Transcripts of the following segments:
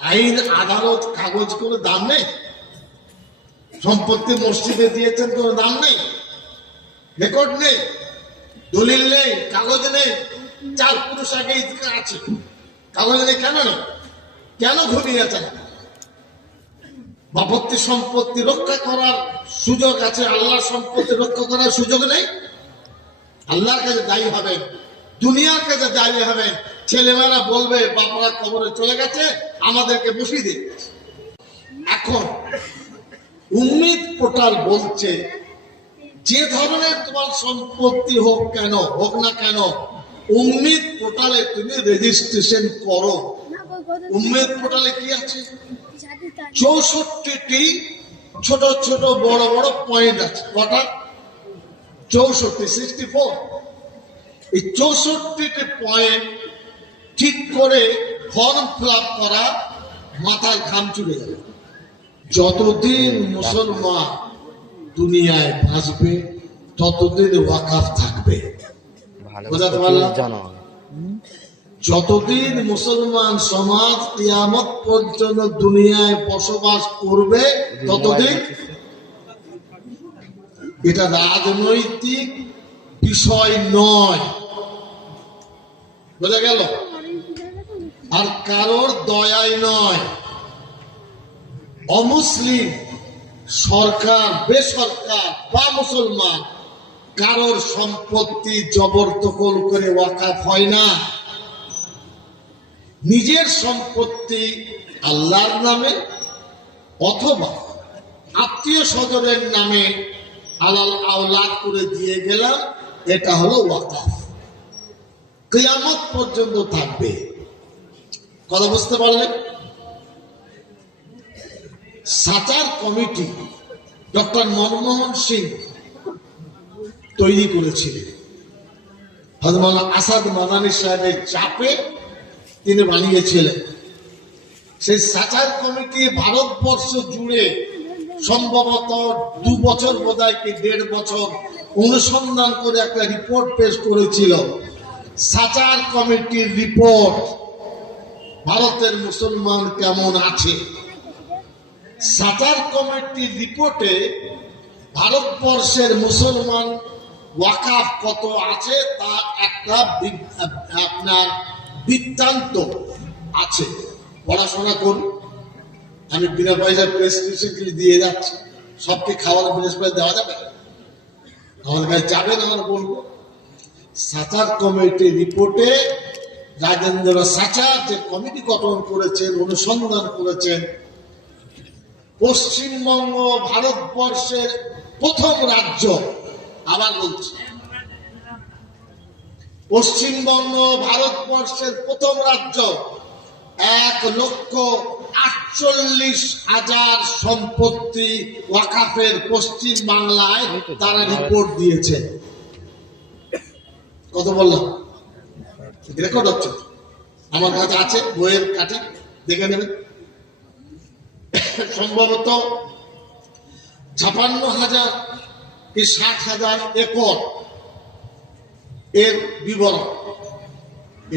আইন আদালত কাগজ কোনো দাম নেই। সম্পত্তি মসজিদে দিয়েছেন কোনো দাম নেই, রেকর্ড নেই, দলিল নেই, কাগজ নেই। 4 পুরুষ আগে আছে, কাগজ নেই কেন? কেন ঘুমিয়ে আছেন? বাপত্তি সম্পত্তি রক্ষা করার সুযোগ আছে, আল্লাহর সম্পত্তি রক্ষা করার সুযোগ নেই। আল্লাহর কাছে দায়ী হবেন, দুনিয়ার কাছে দায়ী হবেন। ছেলেমেয়েরা বলবে বাপরা কবরে চলে গেছে, আমাদেরকে বসিয়ে দিন। এখন উম্মিদ পোর্টাল বলছে যে ধরনের তোমার সম্পত্তি হোক না কেন, উম্মিদ পোর্টালে তুমি রেজিস্ট্রেশন করো। উম্মিদ পোর্টালে কি আছে? 64টি ছোট ছোট বড় বড় পয়েন্ট আছে। কটা? 64, 64। এই 64টি পয়েন্ট ঠিক করে ফর্ম ফিল আপ করা, মাথায় ঘাম চুলে যাবে। যতদিন মুসলমান দুনিয়ায় বাঁচবে ততদিন ওয়াকাফ থাকবে। বোঝাতে পারলাম? যতদিন মুসলমান সমাজ কিয়ামত পর্যন্ত দুনিয়ায় বসবাস করবে ততদিন এটা রাজনৈতিক বিষয় নয়। বোঝা গেল? আর কারোর দয়াই নয়। অমুসলিম সরকার, বেসরকার বা মুসলমান কারোর সম্পত্তি জবরদখল করে ওয়াকাফ হয় না। নিজের সম্পত্তি আল্লাহর নামে অথবা আত্মীয় স্বজনের নামে আলাল আওলাদ করে দিয়ে গেলাম, এটা হলো ওয়াকাফ। কিয়ামত পর্যন্ত থাকবে। কথা বুঝতে পারলেন? সাচার কমিটি ডক্টর মনমোহন সিং তৈরি করেছিলেন। হযরত আসাদ মাদানী সাহেবের চাপে তিনি বানিয়েছিলেন। সেই সাচার কমিটি ভারতবর্ষ জুড়ে সম্ভবত 2 বছর বোধহয় কি 1.5 বছর অনুসন্ধান করে একটা রিপোর্ট পেশ করেছিল। সাচার কমিটির রিপোর্ট ভারতের মুসলমান কেমন আছে। সাচার কমিটির রিপোর্টে ভারতবর্ষের মুসলমান ওয়াকাফ কত আছে তা একটা আপনার বৃত্তান্ত আছে। পড়াশোনা করুন। আমি বিনা পয়সায় প্রেসক্রিপশন দিয়ে যাচ্ছি। সবকে খাওয়ার প্রেসক্রিপশন দেওয়া যাবে? আমাদের কাছে যাবে না, আমরা বলবো। সাচার কমিটির রিপোর্টে রাজেন্দ্র সাচার যে কমিটি গঠন করেছেন, অনুসন্ধান করেছেন, পশ্চিমবঙ্গ ভারতবর্ষের প্রথম রাজ্য। আবার বলছি, পশ্চিমবঙ্গ ভারতবর্ষের প্রথম রাজ্য। 1,48,000 সম্পত্তি ওয়াকাফের পশ্চিম বাংলায় তারা রিপোর্ট দিয়েছে। কত বললাম? রেকর্ড হচ্ছে, আমার কাছে আছে, বইয়ের কাটি, দেখে নেবেন। সম্ভবত 56,000 কি 60,000 একর এর বিবরণ।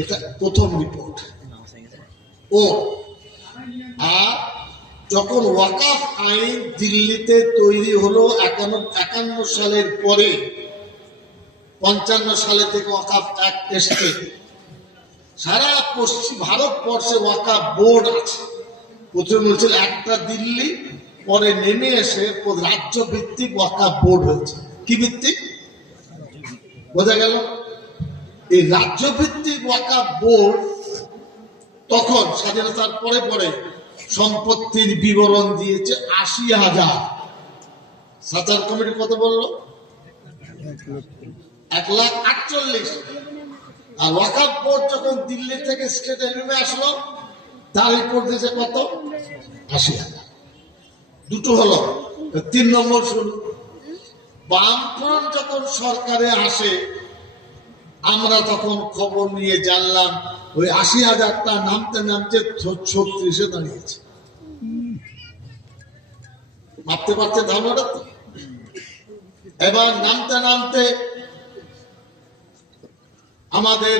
এটা প্রথম রিপোর্ট। আর যখন ওয়াকাফ আইন দিল্লিতে তৈরি হলো 51 সালের পরে, 55 সালে থেকে ওয়াকাফ অ্যাক্ট এসছে। সারা পশ্চিম ভারতবর্ষে ওয়াকাফ বোর্ড আছে। প্রথমে হয়েছিল একটা দিল্লি, পরে নেমে এসে রাজ্য ভিত্তিক ওয়াকাফ বোর্ড হয়েছে। কি ভিত্তিক? বোঝা গেল? এই রাজ্য ভিত্তিক ওয়াকাফ বোর্ড তখন স্বাধীনতার পরে পরে সম্পত্তির বিবরণ দিয়েছে 80,000। সাচার কমিটি কত বললো? 1,48,000। আর ওয়াকাফ বোর্ড যখন দিল্লি থেকে স্টেটে নেমে আসলো, তার রিপোর্ট দিয়েছে কত? 80,000। দুটো হলো। 3 নম্বর শুনুন। বামফ্রন্ট যখন সরকারে আসে, আমরা তখন খবর নিয়ে জানলাম ওই 80,000টা নামতে নামতে 36-এ দাঁড়িয়েছে। ভাবতে পারছে ধারণাটা তো? এবার নামতে নামতে আমাদের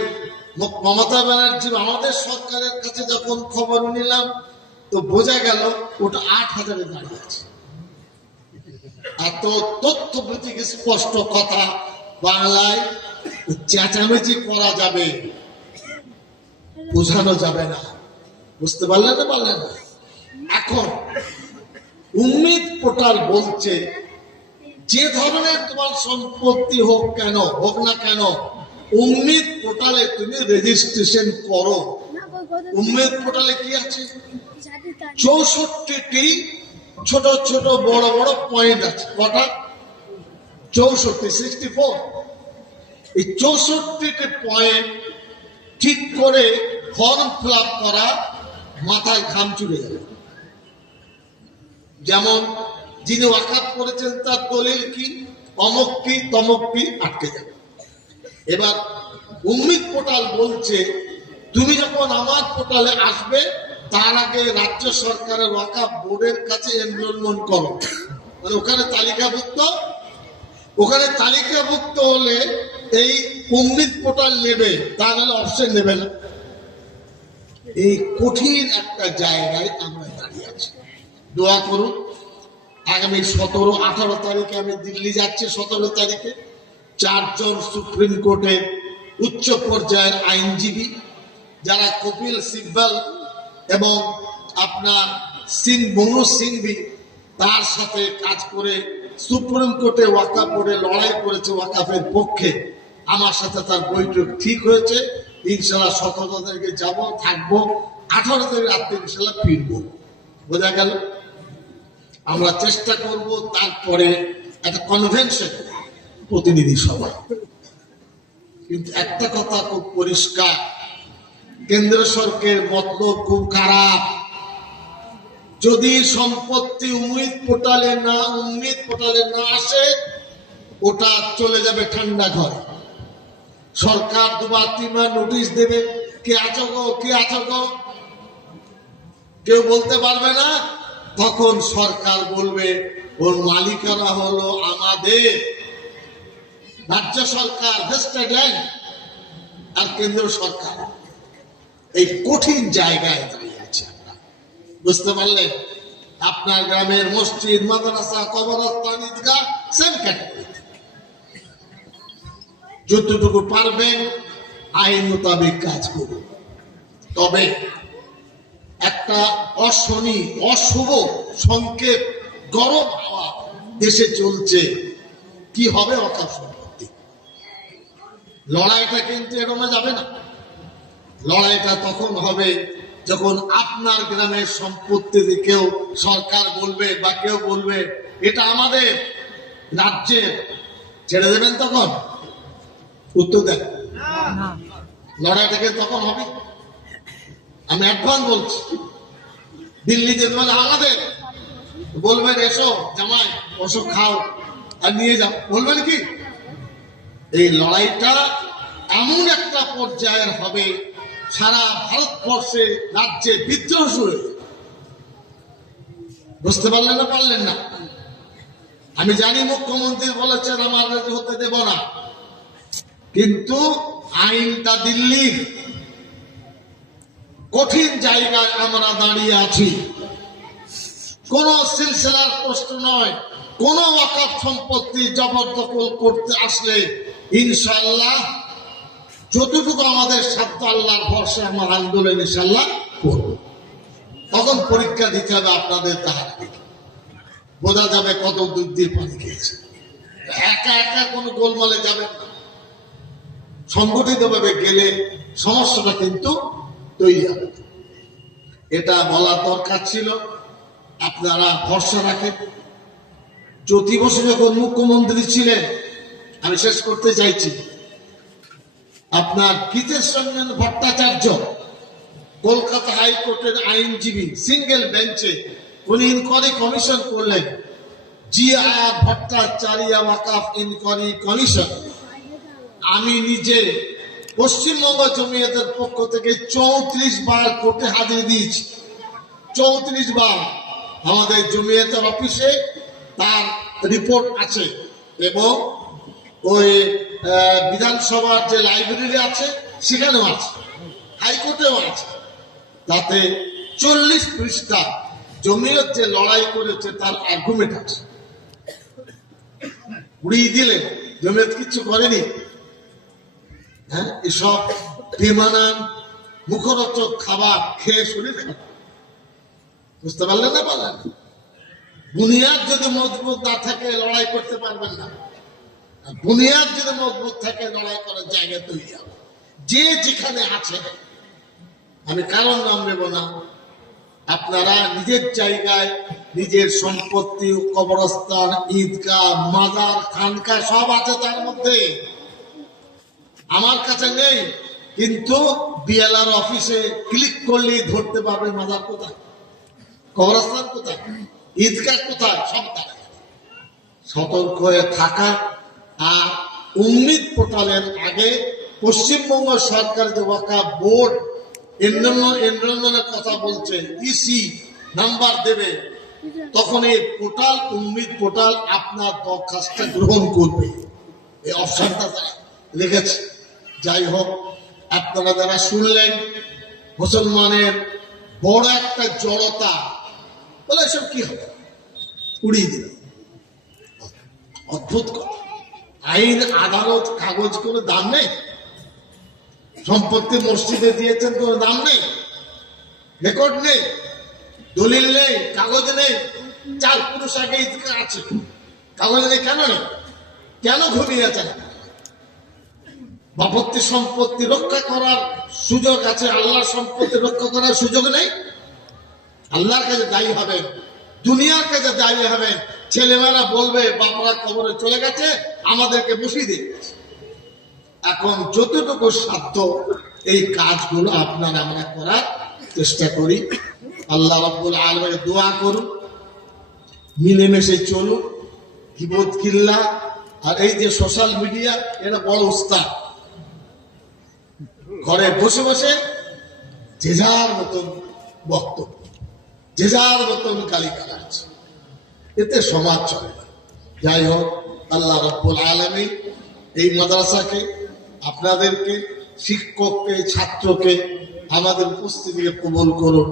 মমতা ব্যানার্জি, আমাদের সরকারের কাছে যখন খবর নিলাম, তো বোঝা গেল ওটা 8,000-এ দাঁড়িয়ে আছে। এত তথ্য ভিত্তিক স্পষ্ট কথা বাংলায় চেঁচামেচি করা যাবে, বোঝানো যাবে না। বুঝতে পারলেন না? পারলেন না? এখন উম্মিদ পোর্টাল বলছে যে ধরনের তোমার সম্পত্তি হোক না কেন উম্মিদ পোর্টালে তুমি রেজিস্ট্রেশন করো। উম্মিদ পোর্টালে কি আছে? 64টি ছোট ছোট বড় বড় পয়েন্ট আছে। কটা? 64, 64। এই 64টি পয়েন্ট ঠিক করে ফর্ম ফিল আপ করা, মাথায় ঘাম চুড়ে যাবে। যেমন যিনি ওয়াকাফ করেছেন তার দলিল কি, অমুক কি তমক কি, আটকে যাবে। এবার উম্মিদ পোর্টাল বলছে তুমি যখন আমার পোর্টালে আসবে তার আগে রাজ্য সরকারের ওয়াকাফ বোর্ডের কাছে এনরোলমেন্ট করো। মানে ওখানে তালিকাভুক্ত হলে এই উম্মিদ পোর্টাল নেবে, তা নাহলে অপশন নেবে না। এই কঠিন একটা জায়গায় আমরা দাঁড়িয়ে আছি। দোয়া করুন। আগামী 17-18 তারিখে আমি দিল্লি যাচ্ছি। 17 তারিখে 4 জন সুপ্রিম কোর্টের উচ্চ পর্যায়ের আইনজীবী, যারা কপিল সিব্বল এবং আপনার মনোজ সিংভি তার সাথে কাজ করে সুপ্রিম কোর্টে ওয়াকাফ বোর্ডে লড়াই করেছে ওয়াকাফের পক্ষে, আমার সাথে তার বৈঠক ঠিক হয়েছে। ইনশাল্লাহ 17 তারিখে যাবো, থাকবো, 18 তারিখ রাত্রে ইনশাল্লাহ ফিরবো। বোঝা গেল? আমরা চেষ্টা করব তারপরে একটা কনভেনশন, প্রতিনিধি সভা। কিন্তু একটা কথা খুব পরিষ্কার, কেন্দ্র সরকারের মতলব খুব খারাপ। যদি সম্পত্তি উম্মিদ পোর্টালে না আসে, ওটা চলে যাবে ঠান্ডা ঘরে। সরকার 2-3 নোটিশ দেবে, কে আছো গো, কেউ বলতে পারবে না। তখন সরকার বলবে ওর মালিকানা হলো আমাদের, রাজ্য সরকার, ভেস্টেড আর কেন্দ্র সরকার। এই কঠিন জায়গায় দাঁড়িয়ে আছে আমরা। বুঝতে পারলেন? আপনার গ্রামের মসজিদ, মাদ্রাসা, কবরস্থান, ঈদগাহ সেম ক্যাটাগরি। যতটুকু পারবেন আইন মোতাবেক কাজ করুন। তবে একটা অশুভ সংকেত, গরম হাওয়া দেশে চলছে। কি হবে ওয়াকাফ সম্পত্তি? লড়াইটা কিন্তু এড়ানো যাবে না। লড়াইটা তখন হবে যখন আপনার গ্রামের সম্পত্তিতে কেউ সরকার বলবে বা কেউ বলবে এটা আমাদের রাজ্যের, ছেড়ে দেবেন তখন? উত্তর দেন। লড়াইটাকে তখন হবে। আমি অ্যাডভান্স বলছি, দিল্লি যেতে বলে আমাদের, বলবেন এসো জামাই, ওসো খাও আর নিয়ে যাও, বলবেন কি? এই লড়াইটা এমন একটা পর্যায়ের হবে, সারা ভারতবর্ষে রাজ্যে বিদ্রোহ শুরু। বুঝতে পারলেন না? পারলেন না? আমি জানি মুখ্যমন্ত্রী বলেছেন আমার রাজ্য হতে দেব না, কিন্তু আইনটা দিল্লির। কঠিন জায়গায় আমরা দাঁড়িয়ে আছি। কোন সিলসিলার প্রশ্ন নয়। কোন ওয়াকাফ সম্পত্তি জবরদখল করতে আসলে ইনশাআল্লাহ যতটুকু আমাদের সাধ্য আল্লাহর ভরসা আমার আন্দোলন ইনশাআল্লাহ করব। তখন পরীক্ষা দিতে হবে আপনাদের, তাহারা বোঝা যাবে কত দুধ দিয়ে পানি খেয়েছে। একা একা কোনো গোলমালে যাবে না, সংগঠিত ভাবে গেলে সমস্যাটা কিন্তু তৈরি হবে। এটা বলার দরকার ছিল। আপনারা ভরসা রাখেন। জ্যোতি বসু যখন মুখ্যমন্ত্রী ছিলেন, আমি শেষ করতে চাইছি, আপনার গীতেশ রঞ্জন ভট্টাচার্য কলকাতা হাইকোর্টের আইনজীবী, সিঙ্গেল বেঞ্চে উনি ইনকোয়ারি কমিশন করলেন, জিআর ভট্টাচার্য ওয়াকাফ ইনকোয়ারি কমিশন। আমি নিজে পশ্চিমবঙ্গ জমিয়তের পক্ষ থেকে 34 বার কোর্টে হাজির দিয়েছি। 34 বার আমাদের জমিয়তের অফিসে তার রিপোর্ট আছে, এবং ওই বিধানসভার যে লাইব্রেরি আছে সেখানেও আছে, হাইকোর্টেও আছে। তাতে 41 পৃষ্ঠা জমিয়ত যে লড়াই করেছে তার আর্গুমেন্ট আছে। উড়িয়ে দিলে জমিয়ত কিছু করেনি। হ্যাঁ, এসব বেমানান মুখরোচক খাবার খেয়ে শরীর খারাপ। বুঝতে পারলেন না? পারলেন? বুনিয়াদ যদি মজবুত না থাকে লড়াই করতে পারবেন না। বুনিয়াদ যদি মজবুত থাকে লড়াই করার জায়গা তৈরি হবে। যে যেখানে আছে, আমি কারণ নাম নেব না, আপনারা নিজের জায়গায় নিজের সম্পত্তি, কবরস্থান, ঈদগাহ, মাজার, খানকা সব আছে তার মধ্যে। আমার কাছে নেই, কিন্তু বিএলআর অফিসে ক্লিক করলেই ধরতে পারবে মাজার কোথায়, কবরস্থান কোথায়, ঈদগাহ কোথায়, সব তারা। সতর্ক হয়ে থাকা। আর উম্মিদ পোর্টালের আগে পশ্চিমবঙ্গ সরকার যে ওয়াকাফ বোর্ড এনরোলমেন্টের কথা বলছে, ইসি নাম্বার দেবে, তখন এই পোর্টাল, উম্মিদ পোর্টাল আপনার দরখাস্তটা গ্রহণ করবে। এই অপশনটা তারা লিখেছে। যাই হোক, আপনারা যারা শুনলেন মুসলমানের বড় একটা জড়তা, বলে এসব কি হবে, উড়িয়ে দিল। অদ্ভুত কথা। আইন, আদালত, কাগজ কোনো দাম নেই। সম্পত্তি মসজিদে দিয়েছেন, কোনো দাম নেই, রেকর্ড নেই, দলিল নেই, কাগজ নেই। 4 পুরুষ আগে ঈদগাহ আছে, কাগজ নেই। কেন নেই? কেন ঘুমিয়ে আছেন? বাপত্তি সম্পত্তি রক্ষা করার সুযোগ আছে, আল্লাহর সম্পত্তি রক্ষা করার সুযোগ নেই। আল্লাহর কাছে দায়ী হবেন, দুনিয়ার কাছে দায়ী হবেন। ছেলেমেয়েরা বলবে বাপরা কবরে চলে গেছে, আমাদেরকে বসিয়ে দিয়ে গেছে। এখন যতটুকু সাধ্য এই কাজগুলো আপনার আমরা করার চেষ্টা করি। আল্লাহ রাব্বুল আলামিন দোয়া করুন, মিলেমিশে চলুন। গীবত, কিল্লা আর এই যে সোশ্যাল মিডিয়া, এরা বড় উস্তাদ। ঘরে বসে বসে যে যার মতন বক্তব্য, যে যার মতন গালিগালাজ, এতে সমাজ চলে না। যাই হোক, আল্লাহ রাব্বুল আলামিন এই মাদ্রাসাকে, আপনাদেরকে, শিক্ষককে, ছাত্রকে আমাদের উপস্থিতিকে কবুল করুন।